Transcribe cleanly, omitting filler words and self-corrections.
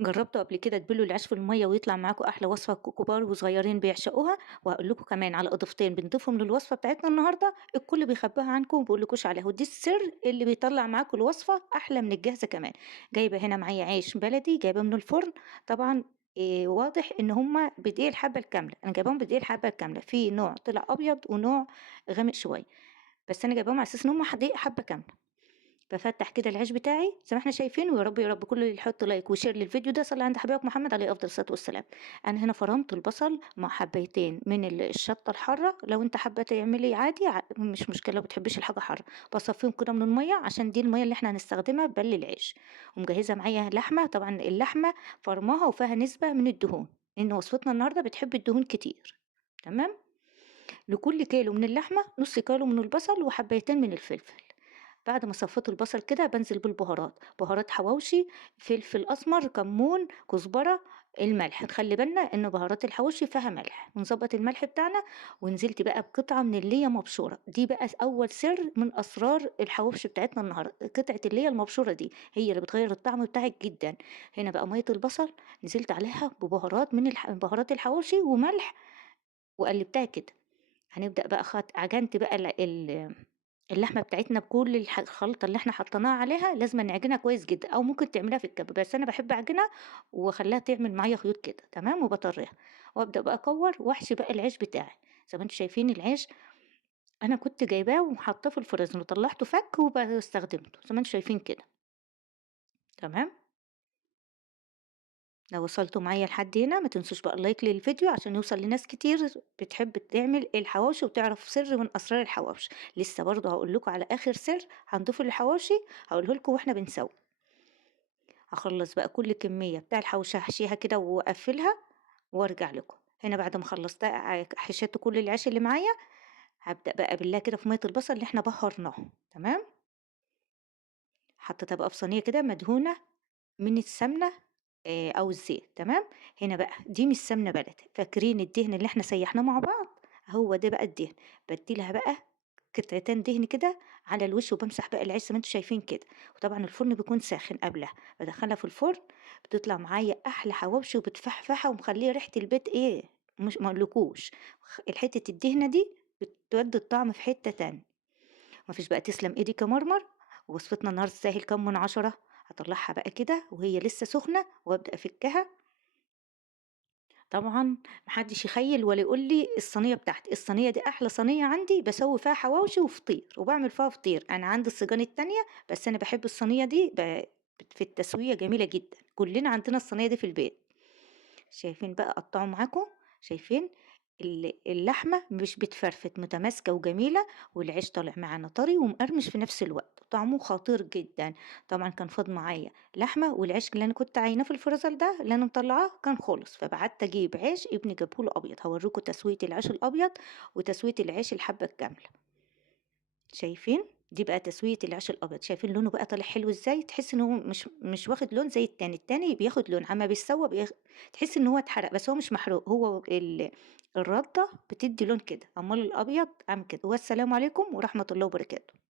جربتوا قبل كده تبلوا العيش في المية ويطلع معاكم أحلى وصفة كبار وصغيرين بيعشقوها؟ وهقول لكم كمان على إضافتين بنضيفهم للوصفة بتاعتنا النهاردة الكل بيخباها عنكم وما بيقولكوش عليها، ودي السر اللي بيطلع معاكم الوصفة أحلى من الجاهزة كمان. جايبة هنا معايا عيش بلدي جايباه من الفرن. طبعا واضح إن هما بدقيق الحبة الكاملة، أنا جايباهم بدقيق الحبة الكاملة، في نوع طلع أبيض ونوع غامق شوية، بس أنا جايباهم على أساس إن هما دقيق حبة كاملة. بافتح كده العيش بتاعي زي ما إحنا شايفين، ويا رب يا رب كل اللي يحط لايك وشير للفيديو ده صلّي عند حبيبك محمد عليه أفضل الصلاة والسلام. أنا هنا فرمت البصل مع حبّايتين من الشطة الحارة، لو أنت حابة تعملي عادي مش مشكلة، لو بتحبيش الحاجة حارة، باصفّيهم كده من المَيّة عشان دي المَيّة اللي إحنا هنستخدمها بَل العيش. ومجهّزة معايا لحمة، طبعًا اللحمة فرماها وفيها نسبة من الدهون، لإن وصفتنا النهارده بتحب الدهون كتير، تمام؟ لكل كيلو من اللحمة نُص كيلو من البصل وحبّايتين من الفلفل. بعد ما صفيت البصل كده بانزل بالبهارات، بهارات حواوشي، فلفل أسمر، كمون، كزبرة، الملح، نخلّي بالنا إن بهارات الحواوشي فيها ملح، ونضبّط الملح بتاعنا، ونزلت بقى بقطعة من اللية مبشورة، دي بقى أول سر من أسرار الحواوشي بتاعتنا النهارده، قطعة اللية المبشورة دي هي اللي بتغيّر الطعم بتاعِك جدًا. هنا بقى مَيّة البصل نزلت عليها ببهارات من بهارات الحواوشي وملح وقلّبتها كده. هنبدأ بقى عجنت بقى اللحمة بتاعتنا بكل الخلطة اللي إحنا حطيناها عليها لازمًا نعجنها كويس جدًا، أو ممكن تعمليها في الكبة، بس أنا باحب أعجنها وأخلّيها تعمل معايا خيوط كده تمام، وباطرّيها، وأبدأ بقى أكوّر وأحشي بقى العيش بتاعي. زي ما أنتم شايفين العيش أنا كنت جايباه وحاطاه في الفريزر وطلّعته فَك استخدمته زي ما أنتم شايفين كده، تمام. لو وصلتوا معايا لحد هنا ما تنسوش بقى اللايك للفيديو عشان يوصل لناس كتير بتحب تعمل الحواوشي وتعرف سر من أسرار الحواوشي. لسه برضه هاقول لكم على آخر سر هنضيفه للحواوشي، هاقوله لكم وإحنا بنسوي. هاخلّص بقى كل كمية بتاع الحواوشي هاحشيها كده وأقفّلها وأرجع لكم. هنا بعد ما خلّصت حشيت كل العيش اللي معايا، هابدأ بقى أبلّها كده في مَيّة البصل اللي إحنا بهّرناها، تمام. حطيتها بقى في صينية كده مدهونة من السمنة أو الزيت تمام. هنا بقى دي مش سمنة بلدي، فاكرين الدهن اللي إحنا سيّحناه مع بعض، هو ده بقى الدهن، بادّي لها بقى قطعتين دهن كده على الوش وبامسح باقي العيش زي ما أنتم شايفين كده. وطبعًا الفرن بيكون ساخن قبلها، بادخّلها في الفرن بتطلع معايا أحلى حواوشي وبتفحفحة ومخلّية ريحة البيت إيه، مش ما أقولكوش. حتة الدهنة دي بتودّي الطعم في حتة تانية. ما فيش بقى تسلم إيديك يا مرمر، ووصفتنا النهارده تستاهل كام من 10. هاطلّعها بقى كده وهي لسه سخنة وأبدأ أفكّها. طبعًا ما حدّش يخيّل ولا يقول لي الصينية بتاعتي، الصينية دي أحلى صينية عندي باسوّي فيها حواوشي وفطير، وباعمل فيها فطير. أنا عندي الصيجان التانية بس أنا باحب الصينية دي في التسوية جميلة جدًا، كلّنا عندنا الصينية دي في البيت. شايفين بقى قطّعوا معاكم، شايفين اللحمة مش بتفرفت متماسكة وجميلة، والعيش طالع معانا طري ومقرمش في نفس الوقت، طعمه خطير جدًا. طبعًا كان فاض معايا لحمة والعيش اللي أنا كنت عايناه في الفريزر ده اللي أنا مطلعاه كان خلص، فبعدت أجيب عيش ابني جابه لي أبيض، هاوريكم تسوية العيش الأبيض وتسوية العيش الحبة الكاملة. شايفين؟ دي بقى تسوية العيش الأبيض، شايفين لونه بقى طالع حلو إزاي؟ تحسّي إن هو مش واخد لون زي التاني، التاني بياخد لون، أمّا بيتسوّى تحسّي إن هو اتحرق، بس هو مش محروق، هو الردة بتدّي لون كده، أمّال الأبيض عامل كده. والسلام عليكم ورحمة الله وبركاته.